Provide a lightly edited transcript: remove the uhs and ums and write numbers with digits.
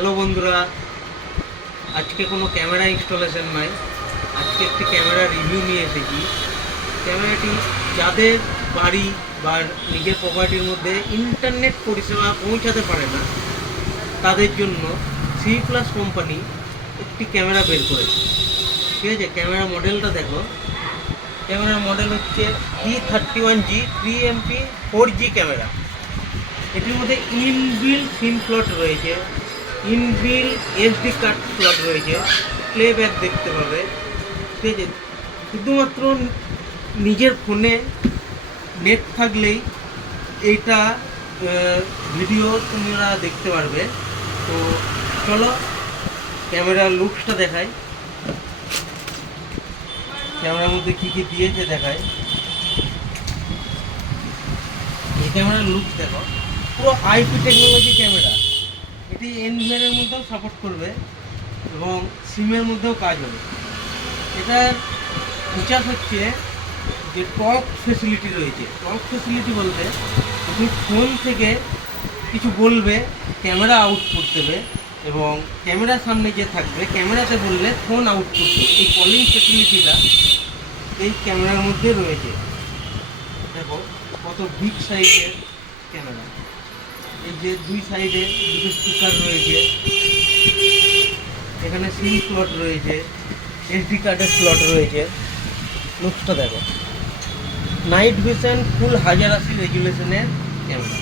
Hello বন্ধুরা, আজকে কোনো ক্যামেরা ইনস্টলেশন নয়, আজকে একটি ক্যামেরা রিভিউ নিয়ে এসেছি। ক্যামেরাটি যাদের বাড়ি বা নিজের প্রপার্টির মধ্যে ইন্টারনেট পরিষেবা পৌঁছাতে পারে না তাদের জন্য C+ কোম্পানি একটি ক্যামেরা বের করেছে। ঠিক আছে, ক্যামেরা মডেলটা দেখো। ক্যামেরার মডেল হচ্ছে E31G 3MP 4G ক্যামেরা। এটির মধ্যে ইনবিল্ট সিম স্লট রয়েছে, ইনবিল্ট SD কার্ড স্লট রয়েছে, প্লেব্যাক দেখতে পাবে। ঠিক আছে, শুধুমাত্র নিজের ফোনে নেট থাকলেই এইটা ভিডিও তোমরা দেখতে পারবে। তো চলো ক্যামেরার লুকসটা দেখাই, ক্যামেরার মধ্যে কী কী দিয়েছে দেখায়। এই ক্যামেরার লুক দেখো, পুরো IP টেকনোলজি ক্যামেরা। এটি এনভিআরের মধ্যেও সাপোর্ট করবে এবং সিমের মধ্যেও কাজ হবে। এটার ফিচার্স হচ্ছে যে টক ফেসিলিটি রয়েছে। টক ফেসিলিটি বলতে তুমি ফোন থেকে কিছু বলবে, ক্যামেরা আউটপুট দেবে এবং ক্যামেরার সামনে যে থাকবে ক্যামেরাতে বললে ফোন আউটপুট দেবে। এই কলিং ফেসিলিটিটা এই ক্যামেরার মধ্যে রয়েছে। দেখো কত বিগ সাইজের ক্যামেরা। এই যে দুই সাইডে দুটো স্পিকার রয়েছে, এখানে সিম স্লট রয়েছে, SD কার্ডের স্লট রয়েছে। লুকসটা দেখো, নাইট ভিশন ফুল 1080 রেজুলেশনের ক্যামেরা।